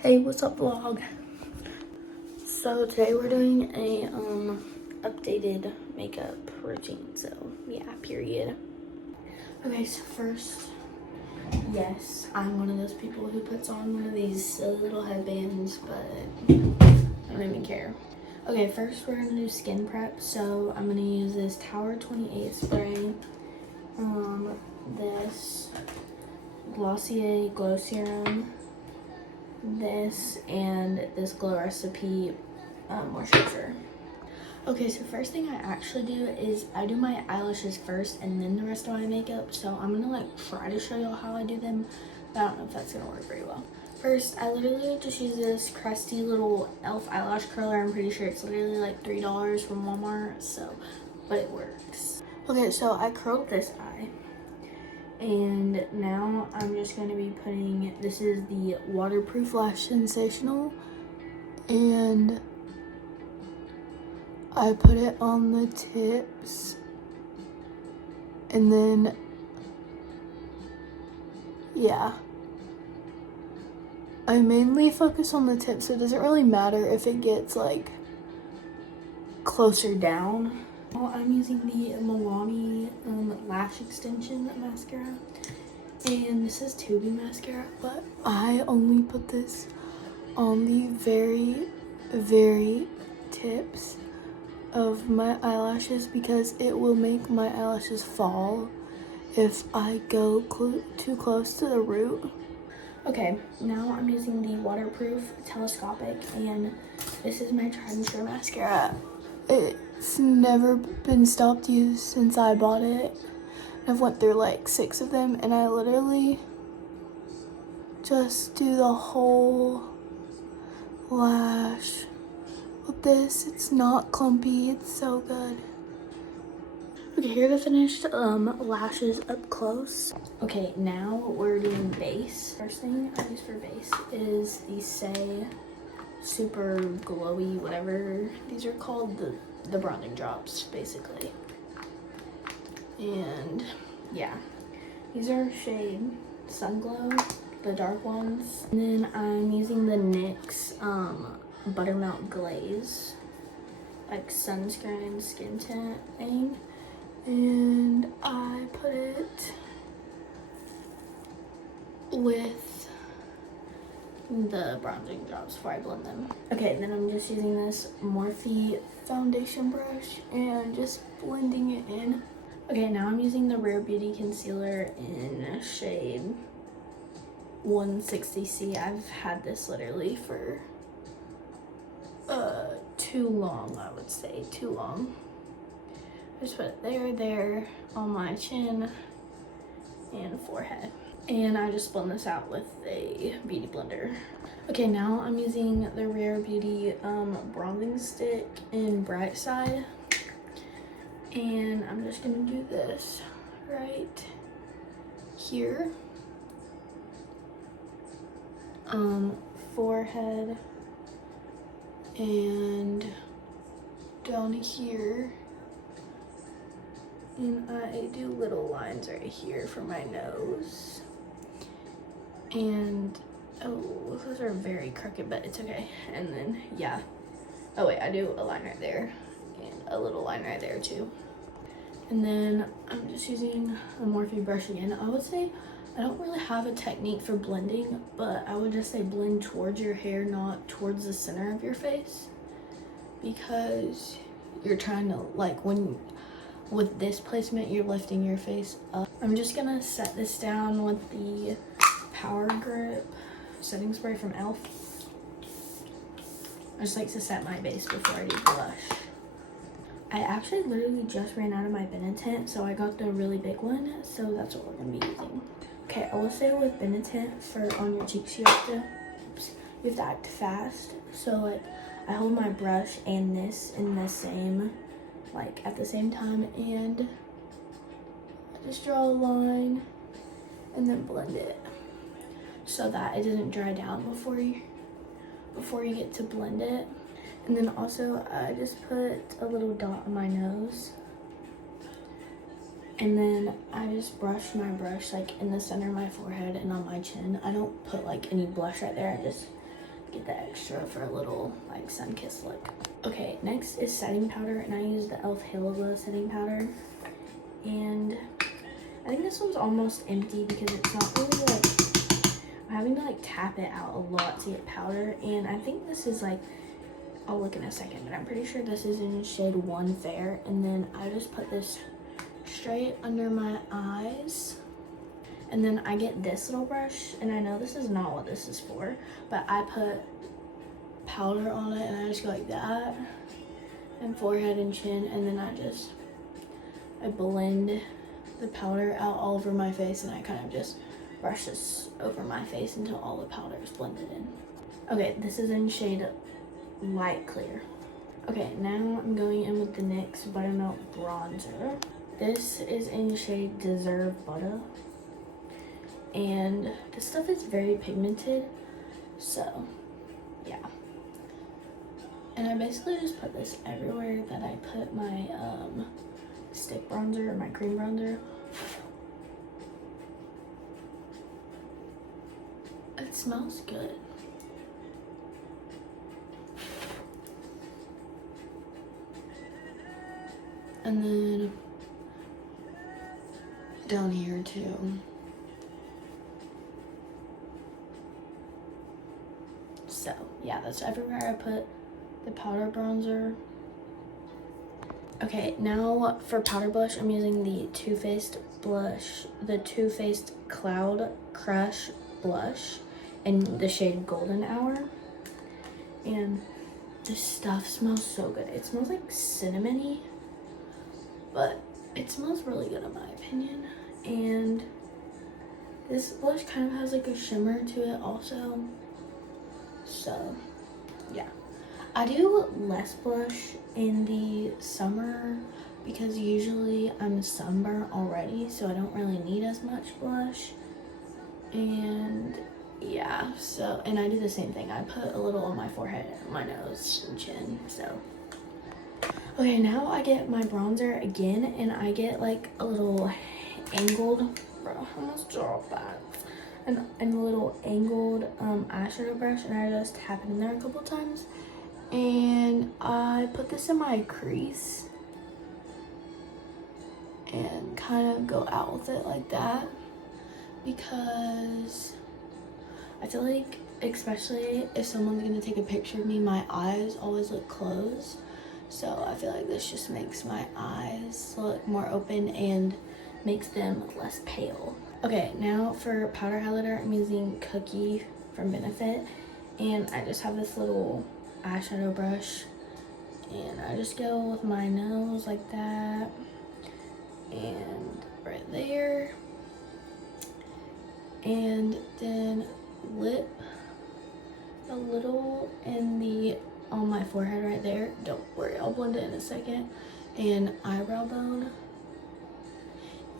Hey, what's up, vlog? So today we're doing a updated makeup routine. So yeah, period. Okay, so first, yes, I'm one of those people who puts on one of these silly little headbands, but I don't even care. Okay, first we're gonna do skin prep. So I'm gonna use this Tower 28 spray, this Glossier Glow Serum, this, and this Glow Recipe moisturizer. Okay, so first thing I actually do is I do my eyelashes first and then the rest of my makeup. So I'm gonna try to show y'all how I do them, but I don't know if that's gonna work very well. First, I literally just use this crusty little e.l.f. eyelash curler. I'm pretty sure it's literally like $3 from Walmart, so, but it works. Okay, so I curled this eye. And now I'm just going to be putting, this is the Waterproof Lash Sensational, and I put it on the tips, and then, yeah. I mainly focus on the tips, so it doesn't really matter if it gets like closer down. Well, I'm using the Milani Lash Extension Mascara. And this is Tubi mascara, but I only put this on the very tips of my eyelashes because it will make my eyelashes fall if I go too close to the root. Okay, now I'm using the Waterproof Telescopic, and this is my tried and true mascara. It's never been stopped used since I bought it. I've went through like 6 of them, and I literally just do the whole lash with this. It's not clumpy, it's so good. Okay, here are the finished lashes up close. Okay, now we're doing base. First thing I use for base is the Say Super Glowy, whatever these are called, the bronzing drops, basically. And yeah, these are shade Sunglow, the dark ones. And then I'm using the NYX Buttermelt Glaze, like sunscreen skin tint thing. And I put it with the bronzing drops before I blend them. Okay, then I'm just using this Morphe foundation brush and just blending it in. Okay, now I'm using the Rare Beauty Concealer in shade 160C. I've had this literally for too long, I would say, too long. I just put it there, on my chin and forehead. And I just blend this out with a beauty blender. Okay, now I'm using the Rare Beauty bronzing stick in Bright Side. And I'm just gonna do this right here, forehead, and down here, and I do little lines right here for my nose. And oh, those are very crooked, but it's okay. And then yeah, oh wait, I do a line right there and a little line right there too. And then I'm just using a Morphe brush again. I would say I don't really have a technique for blending, but I would just say blend towards your hair, not towards the center of your face, because you're trying to, like, with this placement, you're lifting your face up. I'm just gonna set this down with the Power Grip setting spray from e.l.f. I just like to set my base before I do blush. I actually literally just ran out of my Benetint, so I got the really big one, so that's what we're gonna be using. Okay, I will say with Benetint, for on your cheeks, you have to act fast. So like, I hold my brush and this in the same, like at the same time, and I just draw a line and then blend it so that it doesn't dry down before you get to blend it. And then also I just put a little dot on my nose, and then I just brush my brush like in the center of my forehead and on my chin. I don't put like any blush right there. I just get the extra for a little like sun-kissed look. Okay, next is setting powder, and I use the e.l.f. Halo Glow setting powder. And I think this one's almost empty because it's not really like, I'm having to like tap it out a lot to get powder. And I think this is like, I'll look in a second, but I'm pretty sure this is in shade 1 Fair. And then I just put this straight under my eyes. And then I get this little brush, and I know this is not what this is for, but I put powder on it, and I just go like that, and forehead and chin, and then I blend the powder out all over my face, and I kind of just brush this over my face until all the powder is blended in. Okay, this is in shade Light Clear. Okay, now I'm going in with the NYX Buttermilk Bronzer. This is in shade Deserve Butter. And this stuff is very pigmented, so yeah. And I basically just put this everywhere that I put my stick bronzer or my cream bronzer. It smells good. And then down here too. So yeah, that's everywhere I put the powder bronzer. Okay, now for powder blush, I'm using the Too Faced blush, the Too Faced Cloud Crush blush in the shade Golden Hour. And this stuff smells so good. It smells like cinnamony, but it smells really good in my opinion. And this blush kind of has like a shimmer to it also. So yeah, I do less blush in the summer because usually I'm sunburnt already, so I don't really need as much blush. And yeah, so, and I do the same thing. I put a little on my forehead, my nose, and chin, so. Okay, now I get my bronzer again, and I get like a little angled, bro, I almost dropped that. And a little angled eyeshadow brush, and I just tap it in there a couple times. And I put this in my crease and kind of go out with it like that, because I feel like, especially if someone's gonna take a picture of me, my eyes always look closed. So I feel like this just makes my eyes look more open and makes them less pale. Okay, now for powder highlighter, I'm using Cookie from Benefit, and I just have this little eyeshadow brush, and I just go with my nose like that, and right there, and then lip a little in the, on my forehead right there. Don't worry, I'll blend it in a second, and eyebrow bone.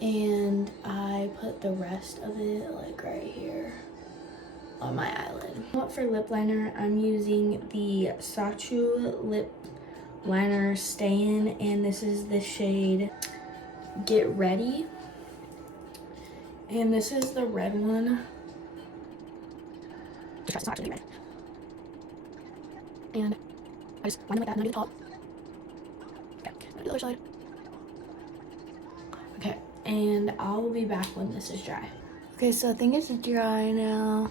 And I put the rest of it like right here on my eyelid. For lip liner, I'm using the Sachu lip liner stay-in, and this is the shade Get Ready. And this is the red one. It's not actually red. And I just line it like that, and then I do the top. Okay, do the other side. Okay, and I'll be back when this is dry. Okay, so I think it's dry now.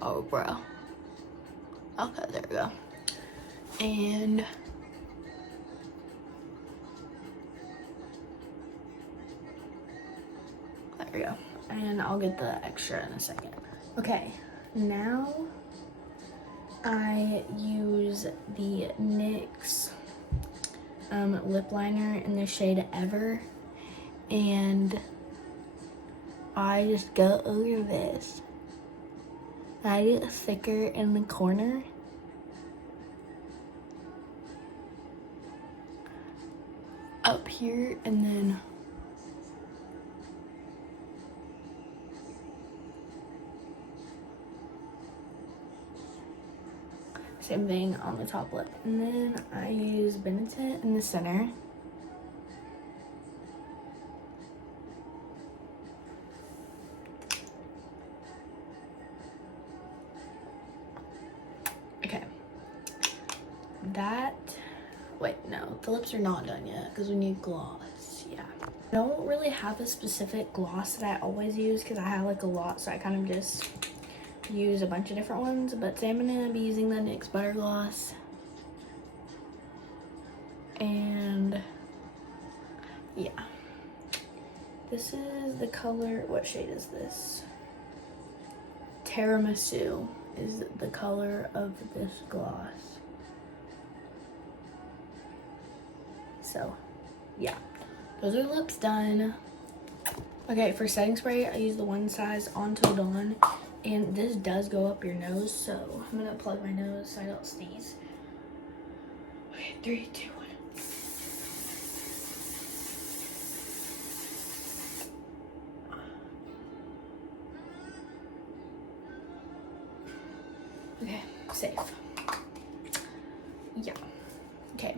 Oh, bro. Okay, there we go. And there we go. And I'll get the extra in a second. Okay, now I use the NYX lip liner in the shade Ever, and I just go over this. I get thicker in the corner. Up here, and then same thing on the top lip. And then I use Benetint in the center. No, the lips are not done yet because we need gloss. Yeah. I don't really have a specific gloss that I always use because I have like a lot, so I kind of just use a bunch of different ones. But today I'm gonna be using the NYX Butter Gloss. And yeah. This is the color, what shade is this? Tiramisu is the color of this gloss. So, yeah. Those are lips done. Okay, for setting spray, I use the one size Until Dawn. And this does go up your nose, so I'm gonna plug my nose so I don't sneeze. Okay, 3, 2, 1. Okay, safe. Yeah. Okay.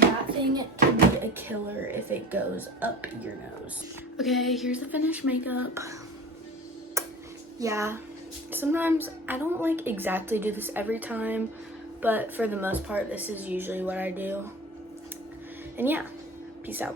That thing can be a killer if it goes up your nose. Okay, here's the finished makeup. Yeah, sometimes I don't like exactly do this every time, but for the most part, this is usually what I do. And yeah, peace out.